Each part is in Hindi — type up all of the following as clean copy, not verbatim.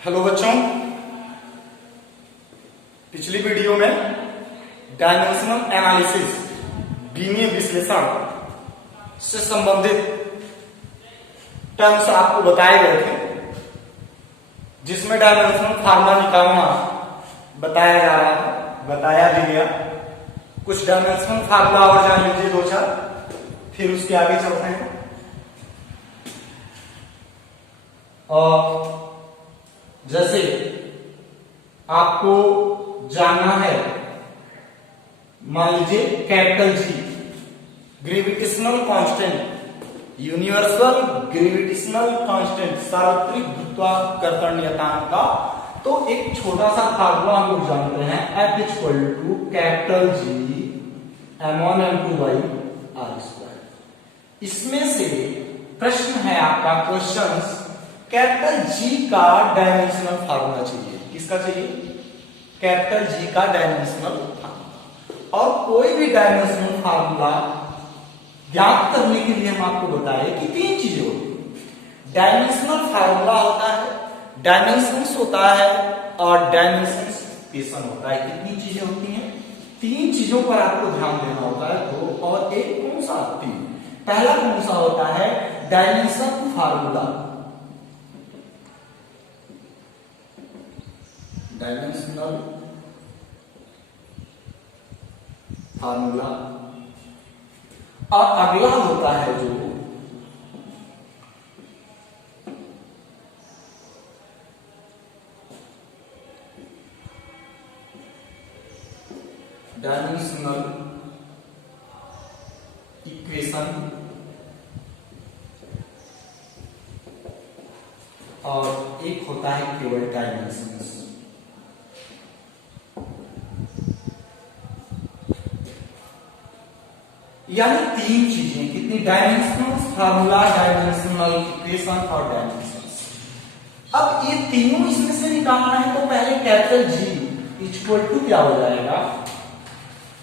हेलो बच्चों, पिछली वीडियो में डायमेंशनल एनालिसिस बीमीय विश्लेषण से संबंधित टर्म्स आपको बताए गए थे, जिसमें डायमेंशनल फार्मूला निकालना बताया भी गया। कुछ डायमेंशनल फार्मूला और जान लीजिए दो चार, फिर उसके आगे चलते हैं। और जैसे आपको जानना है, मान लीजिए capital G gravitational constant, universal gravitational constant, सार्वत्रिक गुरुत्वाकर्षण नियतांक का, तो एक छोटा सा फार्मूला हम लोग जानते हैं, F equal to capital G m1 m2 by r²। इसमें से प्रश्न है आपका, क्वेश्चंस, कैपिटल जी का डायमेंशनल फार्मूला चाहिए। किसका चाहिए? कैपिटल जी का डायमेंशनल फार्मूला। और कोई भी डायमेंशनल फार्मूला ज्ञात करने के लिए हम आपको बताए कि तीन चीजें होती है। डायमेंशनल फार्मूला होता है, डायमेंशंस होता है और डायमेंशंस इक्वेशन होता है। कितनी चीजें होती हैं? तीन चीजों पर आपको ध्यान देना होता है, दो और एक। कौन सा? तीन। पहला कौन सा होता है? Dimension formula. Dimensional formula. और अगला होता है जो डायमेंशनल इक्वेशन, और एक होता है केवल डायमेंशंस। यानी तीन चीजें। कितनी? डायमेंशनल फार्मूला, डायमेंशनल इक्वेशन और डायमेंशंस। अब ये तीनों इसमें से निकालना है, तो पहले कैपिटल जी इक्वल टू क्या हो जाएगा?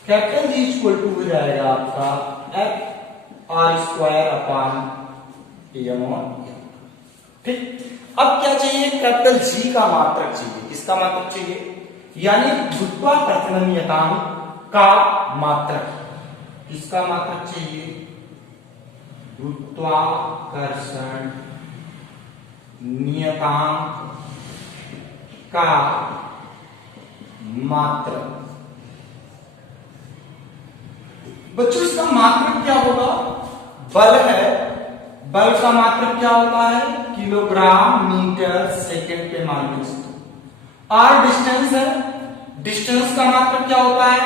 कैपिटल जी इक्वल टू हो जाएगा आपका f² अपॉन m1। ठीक। अब क्या चाहिए? कैपिटल जी का मात्रक चाहिए। किसका मात्रक चाहिए? यानी गुरुत्वाकर्षण नियतांक का मात्रक। किसका मात्रक चाहिए? गुरुत्वाकर्षण नियतांक का मात्रक। बच्चों, इसका मात्रक क्या होगा? बल है, बल का मात्रक क्या होता है? किलोग्राम मीटर सेकेंड पे -2। और डिस्टेंस है, डिस्टेंस का मात्रक क्या होता है?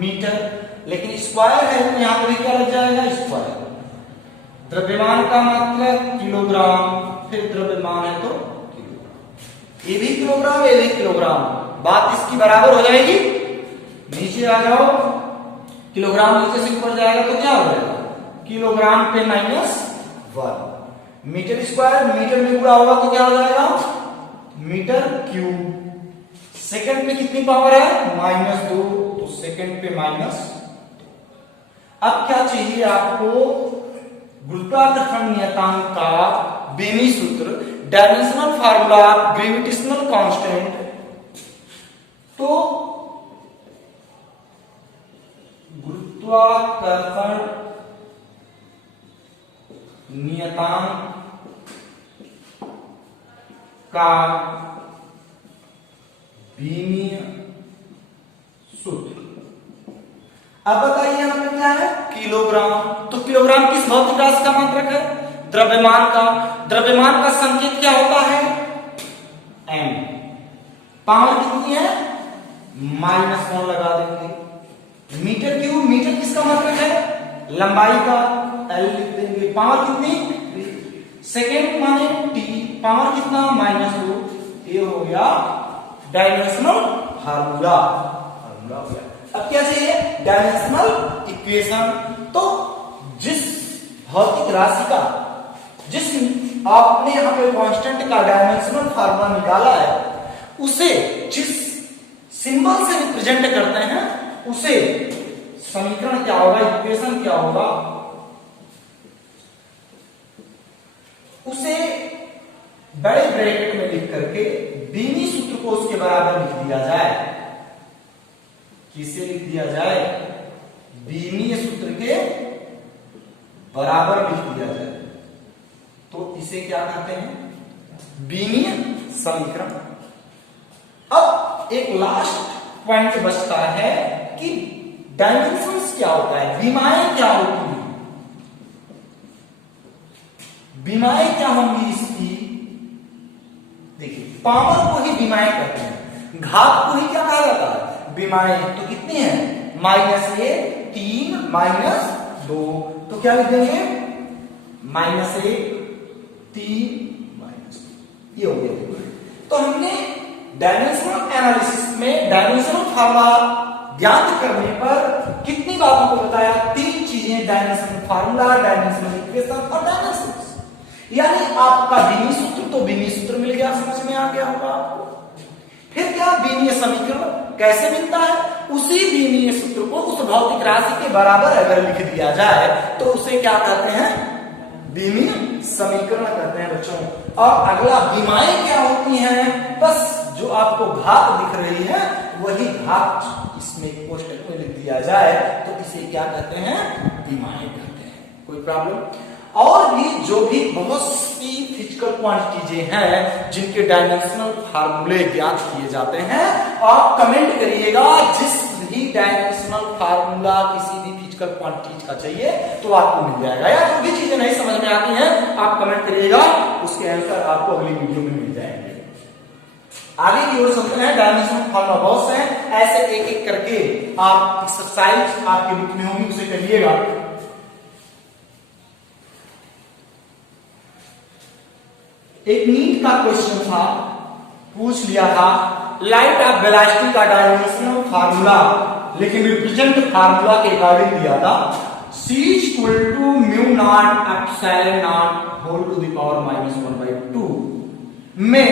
मीटर। लेकिन स्क्वायर है तो यहां पर क्या लग जाएगा? स्क्वायर। द्रव्यमान का मात्रक किलोग्राम, फिर द्रव्यमान है तो किलोग्राम। ये भी किलोग्राम, ये भी किलोग्राम। बात इसकी बराबर हो जाएगी। नीचे आ जाओ, किलोग्राम नीचे से ऊपर जाएगा तो क्या हो जाएगा? किलोग्राम पे -1। मीटर स्क्वायर मीटर में पूरा होगा तो क्या हो जाएगा? Metre cube. सेकंड पे कितनी पावर है? -2, तो सेकंड पे -2। अब क्या चाहिए आपको? गुरुत्वाकर्षण नियतांक का बीमी सूत्र, डायमेंशनल फार्मूला, ग्रेविटेशनल कांस्टेंट। तो गुरुत्वाकर्षण नियतांक का बीमीय सूत्र। अब बताइए यहां पे क्या है? किलोग्राम। तो किलोग्राम किस भौतिक राशि का मात्रक है? द्रव्यमान का। द्रव्यमान का संकेत क्या होता है? m। पावर कितनी है? -1 लगा देंगे। मीटर क्यूब, मीटर किसका मात्रक है? लंबाई का, L लिख देंगे। पावर कितनी? सेकेंड माने t, पावर कितना? -2। ये हो गया डायमेंशनल फार्मूला। हो गया। अब क्या चाहिए? Dimensional equation. तो जिस भौतिक राशि का, जिस आपने यहां पे कांस्टेंट का डायमेंशनल फार्मूला निकाला है, उसे जिस सिंबल से रिप्रेजेंट करते हैं, उसे समीकरण क्या होगा? इक्वेशन क्या होगा? उसे बड़े ब्रैकेट में लिख करके बीनी सूत्र को उसके बराबर लिख दिया जाए। किसे लिख दिया जाए? बीनीय सूत्र के बराबर लिख दिया जाए तो इसे क्या कहते हैं? बीनीय समीकरण। अब एक लास्ट पॉइंट बचता है कि डायमेंशंस क्या होता है, विमाएं क्या होती हैं। विमाएं क्या होंगी इसकी? देखिए, पावर को ही विमाएं कहते हैं, घात को ही क्या कहा जाता है? विमाएं। तो कितनी है? -1 3 -2, तो क्या लिख देंगे? -1 3 -2, ये हो गया। तो हमने डायमेंशनल एनालिसिस में डायमेंशनल फार्मूला ज्ञात करने पर कितनी बातों को बताया? 3 चीजें, डायमेंशनल फार्मूला, डायमेंशनल इक्वेशन और डायमेंशंस। यानी आपका बीनी सूत्र तो बीनी सूत्र मिल गया, समझ में आ गया होगा आपको। फिर क्या? बीनीय समीकरण कैसे मिलता है? उसी बीनीय सूत्र को उस भौतिक राशि के बराबर अगर लिख दिया जाए तो उसे क्या कहते हैं? बीनीय समीकरण कहते हैं बच्चों। और अगला, विमाएं क्या होती हैं? बस जो आपको घात दिख रही है वही घात इसमें कोष्टक में लिख दिया जाए तो इसे क्या कहते हैं? विमाएं कहते हैं। कोई प्रॉब्लम? और भी जो भी बहुत सी फिजिकल क्वांटिटीज हैं जिनके डायमेंशनल फार्मूले ज्ञात किए जाते हैं, आप कमेंट करिएगा। जिस भी डायमेंशनल फार्मूला किसी भी फिजिकल क्वांटिटीज का चाहिए तो आपको मिल जाएगा, या जो भी चीजें नहीं समझ में आती हैं आप कमेंट करिएगा, उसके आंसर आपको अगली वीडियो में मिल जाएंगे। आगे की ओर चलते हैं। डायमेंशनल फार्मूला बहुत से हैं, ऐसे एक एक करके आप एक्सरसाइज आपके बुक में होगी उसे करिएगा। एक नीट का क्वेश्चन था, पूछ लिया था लाइट ऑफ वेलोसिटी का डायमेंशनल फार्मूला, लेकिन रिप्रेजेंट फार्मूला के अकॉर्डिंग दिया था c = μ0 ε0 whole to the power -1/2 में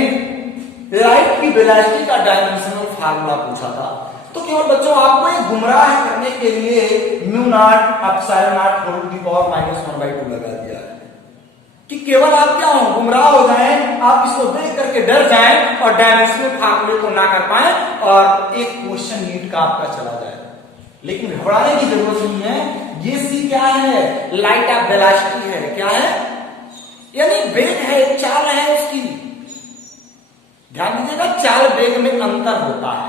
लाइट की वेलोसिटी का डायमेंशनल फार्मूला पूछा था। तो केवल बच्चों आपको एक गुमराह करने के लिए μ0 ε0 होल टू द पावर -1/2 लगा दिया है कि केवल आप क्या हो, गुमराह हो जाएं, आप इसको देख करके डर जाएं और डायमेंशनल फार्मूले को ना कर पाए और एक क्वेश्चन नीट का आपका चला जाए। लेकिन घबराने की जरूरत नहीं है। ये सी क्या है? लाइट ऑफ वेलोसिटी है। क्या है? यानी वेग है, चाल है उसकी। ध्यान दीजिएगा, चाल वेग में अंतर होता है।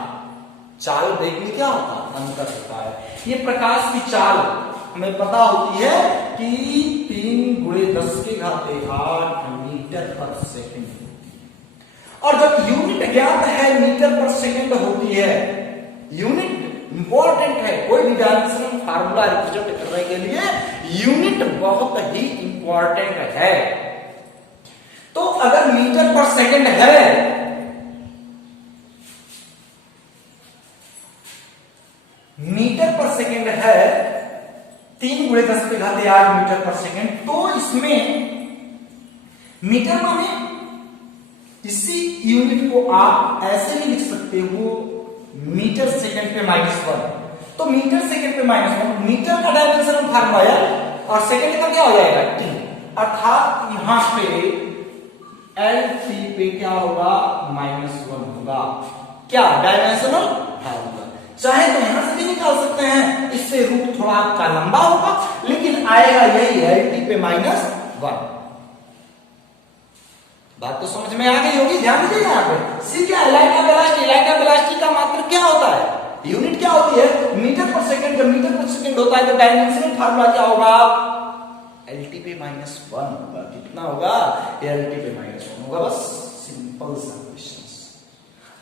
चाल वेग में क्या होता है? अंतर होता है। ये प्रकाश की चाल हमें पता होती है कि 3 × 10⁸ मीटर/सेकंड, और जब यूनिट ज्ञात है मीटर/सेकंड होती है। यूनिट इंपॉर्टेंट है, कोई भी डायमेंशनल फार्मूला रिप्रेजेंट करने के लिए यूनिट बहुत ही इंपॉर्टेंट है। तो अगर मीटर/सेकंड है मीटर/सेकंड है 3 × 10⁸ मीटर/सेकंड, तो इसमें मीटर माने इसी यूनिट को आप ऐसे भी लिख सकते हो मीटर/सेकंड पे -1। तो मीटर/सेकंड पे -1 मीटर का डायमेंशनल फार्मूला है और सेकंड का क्या हो जाएगा? t। अर्थात यहां पे LT पे क्या होगा? -1 होगा। क्या? Dimensional formula. चाहे तो यहां से भी निकाल सकते हैं, इससे रूट थोड़ा आपका लंबा होगा, लेकिन आएगा यही LT पे -1। बात तो समझ में आ गई होगी। ध्यान दीजिए यहाँ पे सी क्या है? Light of velocity. Light of velocity का मात्रक क्या होता है? यूनिट क्या होती है? मीटर/सेकंड। जब मीटर/सेकंड होता है तो डायमेंशनल फार्मूला क्या होगा? LT पे -1 होगा। कितना होगा? LT पे -1 होगा। बस सिंपल सा क्वेश्चन।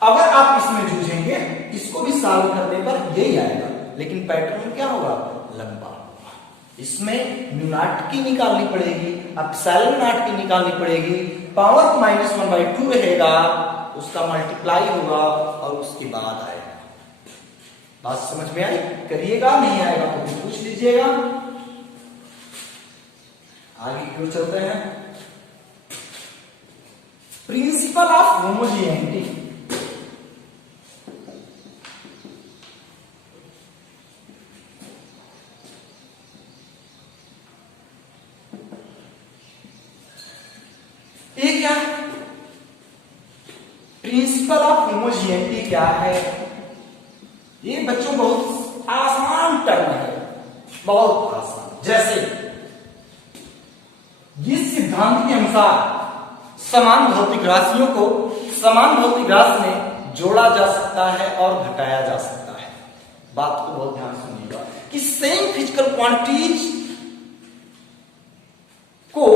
अगर आप इसमें जूझेंगे, इसको भी सॉल्व करने पर यही आएगा, लेकिन पैटर्न क्या होगा? लंबा। इसमें μ0 की निकालनी पड़ेगी, ε0 की निकालनी पड़ेगी, पावर -1/2 रहेगा, उसका मल्टीप्लाई होगा और उसके बाद आएगा। बात समझ में आई? करिएगा, नहीं आएगा तो भी पूछ लीजिएगा। आगे क्यों चलते हैं? Principle of homogeneity. ये क्या है? प्रिंसिपल ऑफ होमोजेनिटी क्या है? ये बच्चों बहुत आसान टर्म है, बहुत आसान। जैसे इस सिद्धांत के अनुसार समान भौतिक राशियों को समान भौतिक राशि में जोड़ा जा सकता है और घटाया जा सकता है। बात को बहुत ध्यान से सुनिएगा कि सेम फिजिकल क्वांटिटीज को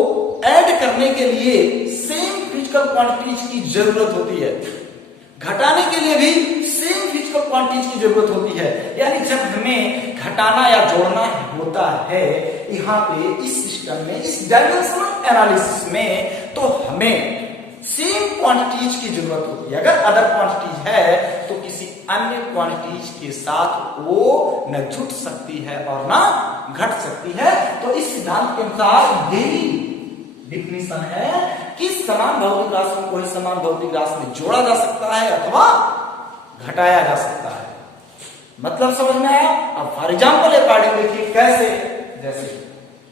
ऐड करने के लिए सेम फिजिकल क्वांटिटीज की जरूरत होती है, घटाने के लिए भी सेम फिजिकल क्वांटिटीज की जरूरत होती है। यानी जब हमें घटाना या जोड़ना होता है यहाँ पे इस सिस्टम में, इस डायमेंशनल एनालिसिस में, तो हमें सेम क्वांटिटीज की जरूरत होती है। अगर अदर क्वांटिटीज है तो किसी अन्य क्वांटिटीज के साथ वो न जुट सकती है और ना घट सकती है। तो इस सिद्धांत के अनुसार यही डिफिनेशन है कि समान भौतिक राशियों को ही समान भौतिक राशि में जोड़ा जा सकता है अथवा घटाया जा सकता है। मतलब समझ में आया? अब फॉर एग्जाम्पल अकॉर्डिंग देखिए कैसे। जैसे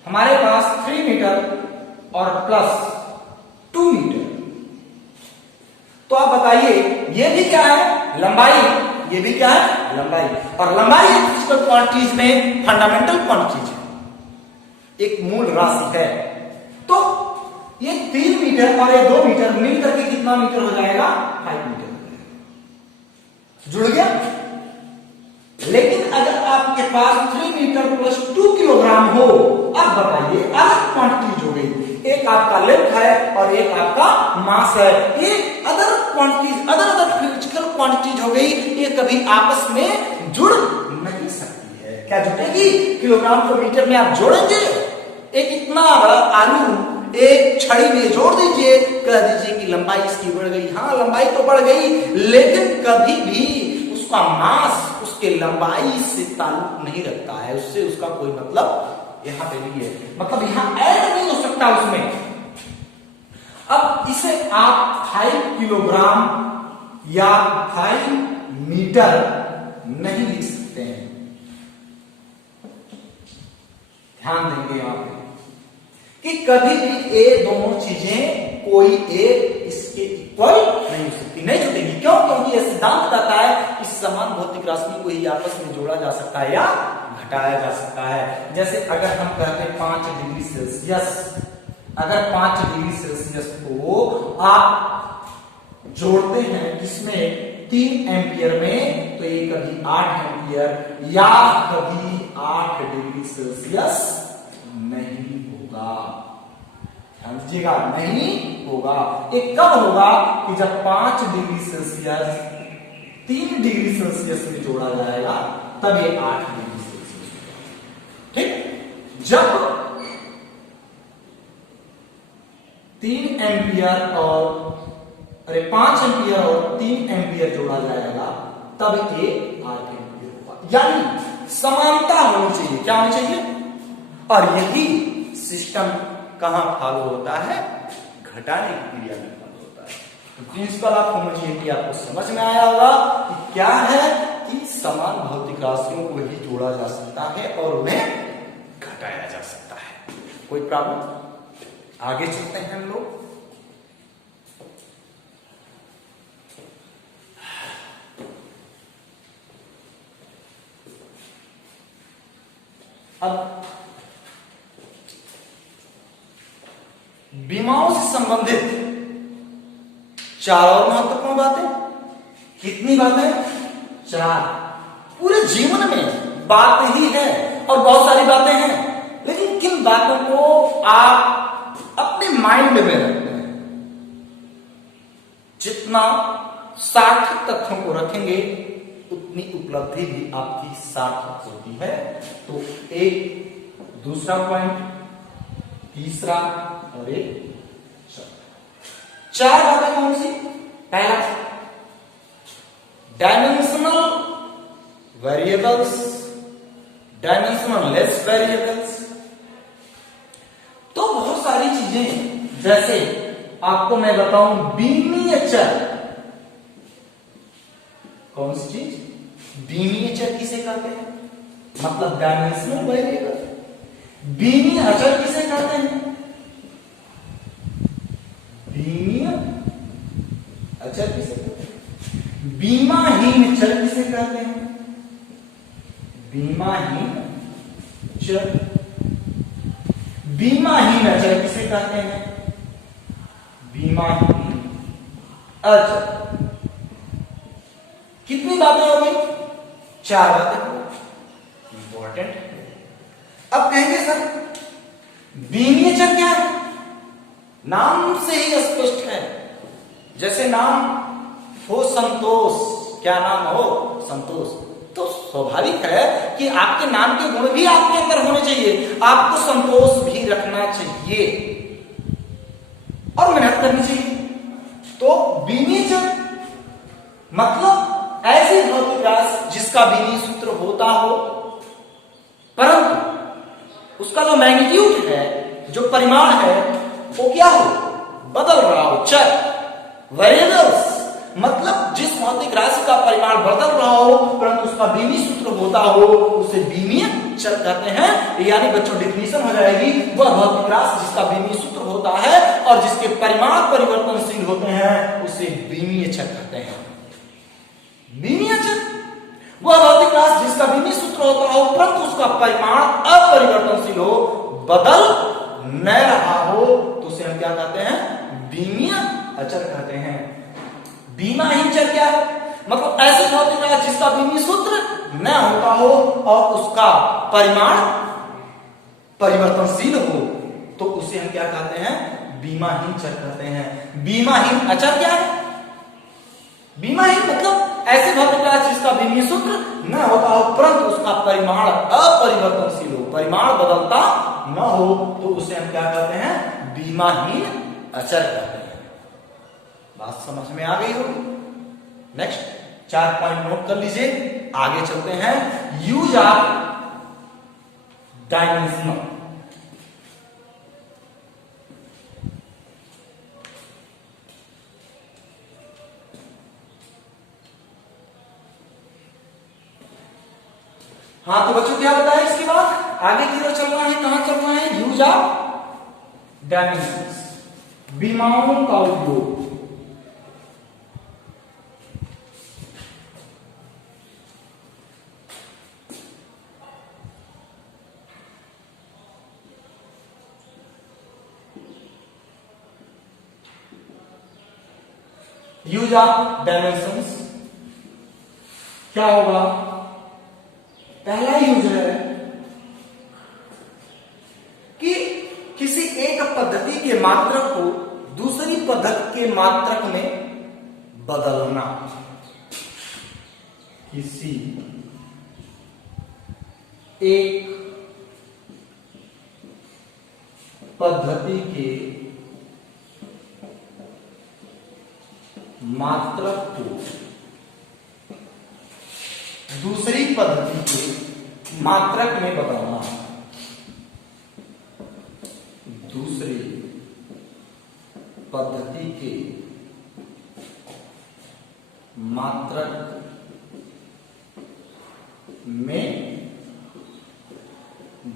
हमारे पास 3 मीटर और प्लस 2 मीटर, तो आप बताइए ये भी क्या है? लंबाई। ये भी क्या है? लंबाई। और लंबाई फिजिकल क्वांटिटीज में फंडामेंटल क्वांटिटीज है, एक मूल राशि है। तो ये 3 मीटर और ये 2 मीटर मिलकर के कितना मीटर हो जाएगा? 5 मीटर। जुड़ गया? लेकिन अगर आपके पास 3 मीटर प्लस 2 किलोग्राम हो, अब बताइए अलग क्वांटिटीज हो गई। एक आपका लेंथ है और एक आपका मास है। ये other quantities, other physical quantities हो गई। ये कभी आपस में जुड़ नहीं सकती है। क्या जुटेगी? किलोग्राम को मीटर में आप जोड़ेंगे? एक इतना बड़ा आलू एक छड़ी में जोड़ दीजिए, कह दीजिए कि लंबाई इसकी बढ़ गई। हाँ, लंबाई तो बढ़ गई, लेकिन कभी भी उसका मास उसके लंबाई से ताल्लुक नहीं रखता है, उससे उसका कोई मतलब यहां पे नहीं है। मतलब यहां ऐड नहीं हो सकता उसमें। अब इसे आप 5 किलोग्राम या 5 मीटर नहीं लिख सकते हैं। ध्यान देंगे यहां पे कि कभी भी ये दोनों चीजें कोई एक इसके इक्वल नहीं हो सकती, नहीं जुटेगी। क्यों? क्योंकि यह सिद्धांत कहता है कि समान भौतिक राशि को ही आपस में जोड़ा जा सकता है या घटाया जा सकता है। जैसे अगर हम कहते हैं 5 डिग्री सेल्सियस, अगर 5 डिग्री सेल्सियस को आप जोड़ते हैं किसमें? 3 एम्पियर में, तो ये कभी 8 एम्पियर या कभी 8 डिग्री सेल्सियस नहीं होगा। ध्यान दीजिएगा, नहीं होगा। एक कब होगा? कि जब 5 डिग्री सेल्सियस 3 डिग्री सेल्सियस में जोड़ा जाएगा, तब ये 8 डिग्री सेल्सियस होगा। ठीक? जब 3 एम्पियर और 5 एम्पियर और 3 एम्पियर जोड़ा जाएगा, तब ये 8 एम्पियर होगा। यानी समानता होनी चाहिए। क्या होनी चाहिए? और यही सिस्टम कहां फॉलो होता है? घटाने की क्रिया में फॉलो होता है। तो प्रिंसिपल ऑफ होमोजेनिटी आपको समझ में आया होगा कि क्या है? कि समान भौतिक राशियों को ही जोड़ा जा सकता है और उन्हें घटाया जा सकता है। कोई प्रॉब्लम? आगे चलते हैं हम लोग। अब विमाओं से संबंधित 4 और महत्वपूर्ण बातें। कितनी बातें? 4। पूरे जीवन में बात ही है और बहुत सारी बातें हैं, लेकिन किन बातों को आप अपने माइंड में रखते हैं? जितना सार्थक तथ्यों को रखेंगे उतनी उपलब्धि भी आपकी सार्थक होती है। तो एक दूसरा पॉइंट, तीसरा और एक 4 बातें कौन सी? पहला, dimensional variables, dimensional less variables. तो बहुत सारी चीजें, जैसे आपको मैं बताऊं बीमिएचर। कौन सी चीज? बीमिएचर किसे कहते हैं? मतलब डायमेंशनल वेरिएबल। बीमीय अचर किसे कहते हैं? बीमीय अचर किसे कहते हैं? बीमाहीन चर किसे कहते हैं? बीमाहीन चर। बीमाहीन अचर किसे कहते हैं? बीमाहीन अचर। कितनी बातें हो गई? 4 बातें। इंपॉर्टेंट। अब कहेंगे सर बीमीय चर क्या है? नाम से ही स्पष्ट है। जैसे नाम हो संतोष, क्या नाम हो? संतोष। तो स्वाभाविक है कि आपके नाम के गुण भी आपके अंदर होने चाहिए। आपको संतोष भी रखना चाहिए और मेहनत करनी चाहिए। तो बीमीय चर मतलब ऐसी भौतिक राशि जिसका बीमीय सूत्र होता हो, परंतु उसका जो मैग्नीट्यूड है, जो परिमाण है, वो क्या हो? बदल रहा हो। चर, वेरिएबल्स मतलब जिस भौतिक राशि का परिमाण बदल रहा हो परंतु उसका बीमीय सूत्र होता हो, उसे बीमीय चर कहते हैं। यानी बच्चों डिफिनीशन हो जाएगी, वह भौतिक राशि जिसका बीमीय सूत्र होता है और जिसके परिमाण परिवर्तनशील होते हैं, उसे बीमीय चर कहते हैं। बीमीय चर वह भौतिक राशि जिसका बीमीय सूत्र होता हो परंतु उसका परिमाण अपरिवर्तनशील हो, बदल न रहा हो, तो उसे हम क्या कहते हैं? बीमीय अचर कहते हैं। बीमाहीन चर क्या है? मतलब ऐसे भौतिक राशि जिसका बीमीय सूत्र न होता हो और उसका परिमाण परिवर्तनशील हो, तो उसे हम क्या कहते हैं? बीमाहीन चर कहते हैं। बीमाहीन अचर क्या है? बीमाहीन मतलब ऐसे भौतिक राशि जिसका बीमीय सूत्र न होता हो परंतु उसका परिमाण अपरिवर्तनशील हो, परिमाण बदलता न हो, तो उसे हम क्या कहते हैं? बीमाहीन अचर कहते हैं। बात समझ में आ गई होगी? नेक्स्ट 4 पॉइंट नोट कर लीजिए, आगे चलते हैं। Use of dimensional. हाँ तो बच्चों क्या बताया इसके बाद? आगे की तरफ चलना है, कहां चलना है? यूज ऑफ डायमेंशंस, विमाओं का उपयोग। यूज ऑफ डायमेंशंस क्या होगा? पहला यूज है कि किसी एक पद्धति के मात्रक को दूसरी पद्धति के मात्रक में बदलना। किसी एक पद्धति के मात्रक को दूसरी पद्धति के मात्रक में बदलना। दूसरी पद्धति के मात्रक में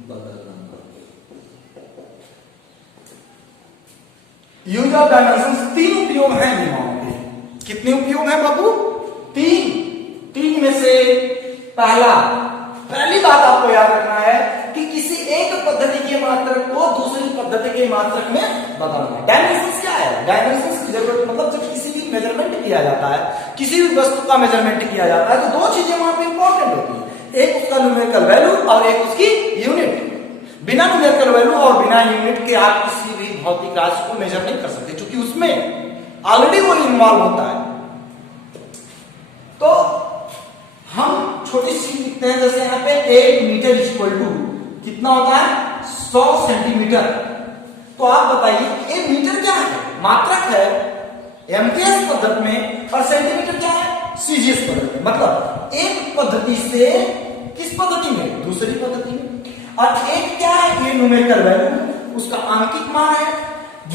बदलना। यूज ऑफ डायमेंशंस 3 उपयोग हैं विमाओं के। कितने उपयोग हैं बाबू? 3 में से पहली बात आपको याद रखना है कि किसी एक पद्धति के मात्रक को दूसरी पद्धति के मात्रक में बदलना। डायमेंशंस क्या है? डायमेंशंस की जरूरत मतलब जब किसी भी मेजरमेंट किया जाता है, किसी भी वस्तु का मेजरमेंट किया जाता है, तो 2 चीजें वहां पे इंपॉर्टेंट होती है। एक उसका न्यूमेरिकल वैल्यू और एक उसकी यूनिट। बिना न्यूमेरिकल वैल्यू और बिना यूनिट के आप किसी भी भौतिक राशि को मेजर नहीं कर सकते, क्योंकि उसमें ऑलरेडी वो इन्वॉल्व होता है। तो हम छोटी सी लिखते हैं, जैसे यहाँ पे 8 मीटर इक्वल टू कितना होता है? 100 सेंटीमीटर। तो आप बताइए 1 मीटर क्या है? मात्रक है एमटीएस पद्धति में, और सेंटीमीटर क्या है? सीजीएस पद्धति में। मतलब एक पद्धति से किस पद्धति में? दूसरी पद्धति में। और एक क्या है? ये न्यूमेरिकल वैल्यू, उसका आंकिक मान है।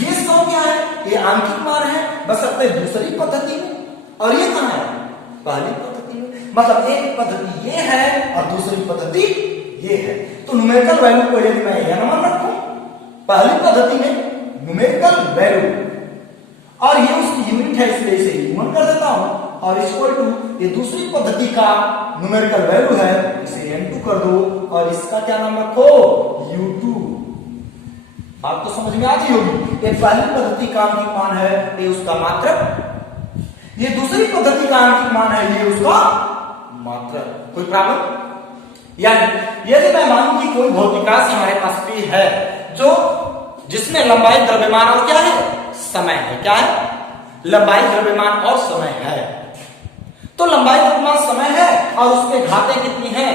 ये 100 क्या है? ये आंकिक मान है, बस अपने दूसरी पद्धति में। और ये कहां है? पहली पद्धति में। मतलब एक पद्धति ये है और दूसरी पद्धति ये है। तो न्यूमेरिकल वैल्यू को यदि मैं यह मान रखूं पहली पद्धति में न्यूमेरिकल वैल्यू, और ये उसकी यूनिट है इसलिए इसे यूनिट कर देता हूं, और इक्वल टू ये दूसरी पद्धति का न्यूमेरिकल वैल्यू है, इसे n2 कर दो और इसका क्या नाम रखो u2। बात तो समझ में आ गई होगी। ये पहली पद्धति का आंकिक मान है, ये उसका मात्रक, ये दूसरी पद्धति का आंकिक मान है, ये उसका मात्रक। कोई प्रॉब्लम? यानी यदि मैं मानूं कि कोई भौतिक राशि हमारे पास P है जो जिसमें लंबाई, द्रव्यमान और क्या है समय है, क्या है लंबाई, द्रव्यमान और समय है, तो लंबाई, द्रव्यमान, समय है और उसमें घातें कितनी हैं,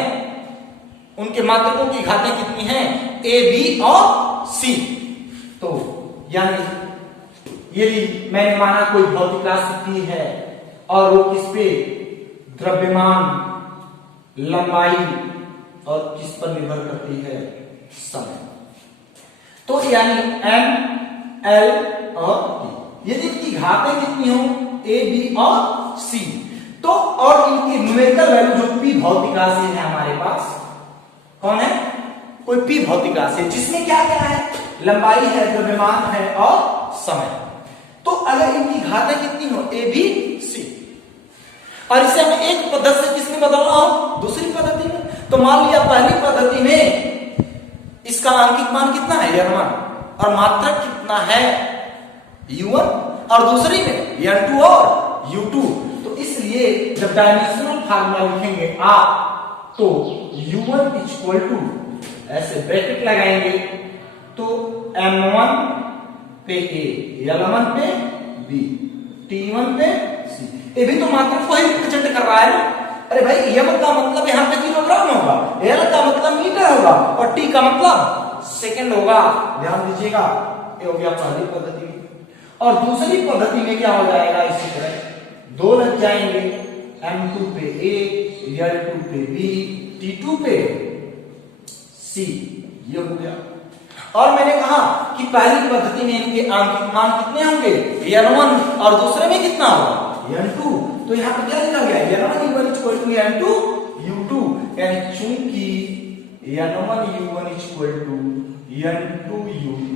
उनके मात्रकों की घातें कितनी हैं A, B और C। तो यानी यदि मैंने माना कोई भौतिक राशि P है और वो किस पे द्रव्यमान, लंबाई और किस पर निर्भर करती है समय, तो यानी M, L और T, यदि इनकी घातें कितनी हो A, B और C, तो और इनकी न्यूमेरिकल वैल्यू जो P भौतिक राशि है हमारे पास, कौन है कोई P भौतिक राशि है जिसमें क्या क्या है लंबाई है, द्रव्यमान है और समय, तो अगर इनकी घातें कितनी हो A, B, C और इसे हमें एक पद्धति से किसमें बदलना हो दूसरी पद्धति में, तो मान लिया पहली पद्धति में इसका आंकिक मान कितना है n1 और मात्रक कितना है u1 और दूसरी में n2 और u2, तो इसलिए जब डायमेंशनल फार्मूला लिखेंगे आप तो u1 इक्वल टू ऐसे ब्रैकेट लगाएंगे तो m1 पे a, l1 पे b, t1 पे c, ये भी तो मात्रक को ही रिप्रेजेंट कर रहा है ना। अरे भाई m का मतलब यहाँ पे किलोग्राम होगा, l का मतलब मीटर होगा और t का मतलब सेकंड होगा, ध्यान दीजिएगा। ये हो गया पहली पद्धति में, और दूसरी पद्धति में क्या हो जाएगा इसी तरह दो लग जाएंगे, m2 पे a, l2 पे b, t2 पे c, ये हो गया। और मैंने कहा कि पहली पद्धति में इनके आंकिक मान कितने होंगे n1 और दूसरे में कितना होगा n2, तो यहाँ पे क्या लिखा गया n1 u1 equal to n2 u2, यानी चूंकि n1 u1 equal to n2 u2,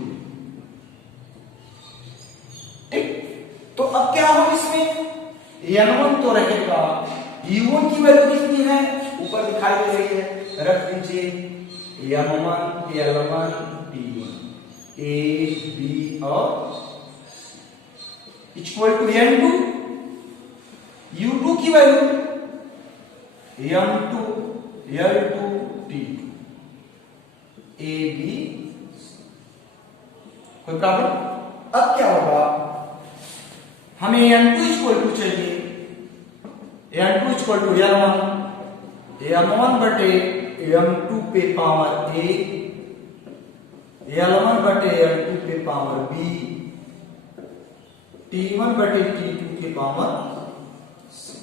ठीक। तो अब क्या हो इसमें n1 तो रहेगा, u1 की वैल्यू कितनी है ऊपर दिखाई दे रही है, रख दीजिए m1 l1 t1 a b और इक्वल टू n2 u2 की value m2 l2 t2 a b, कोई प्रॉब्लम? अब क्या होगा, हमें n2 इक्वल टू चाहिए, n2 इक्वल टू m1 बटे m2 पे पावर a, l1 बटे l2 पे पावर b, t1 बटे t2 के पावर c,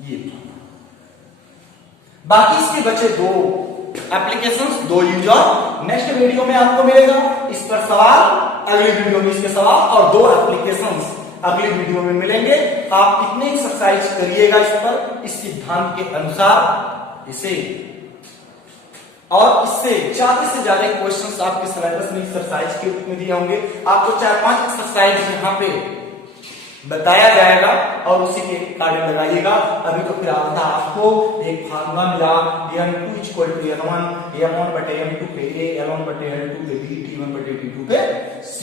ये बाकी इसके बचे दो एप्लीकेशंस, दो यूजर। नेक्स्ट वीडियो में आपको मिलेगा इस पर सवाल, अगली वीडियो में इसके सवाल और दो एप्लीकेशंस अगली वीडियो में मिलेंगे। आप इतने एक्सरसाइज करिएगा इस पर, इस सिद्धांत के अनुसार इसे, और इससे ज्यादा से ज्यादा क्वेश्चंस आपके सिलेबस में एक्सरसाइज के रूप में दिए होंगे। आपको 4-5 एक्सरसाइज यहाँ पे बताया जाएगा और उसी के कार्य लगाइएगा। अभी तो फिर आता आपको एक फार्मूला मिला m2 इक्वल टू m1 बटे m2 पे a, l1 बटे l2 पे b, t1 बटे t2 पे c,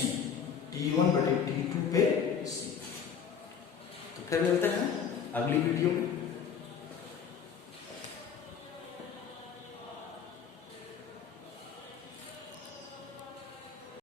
t1 बटे t2 पे c। तो फिर मिलते हैं अगली वीडियो में।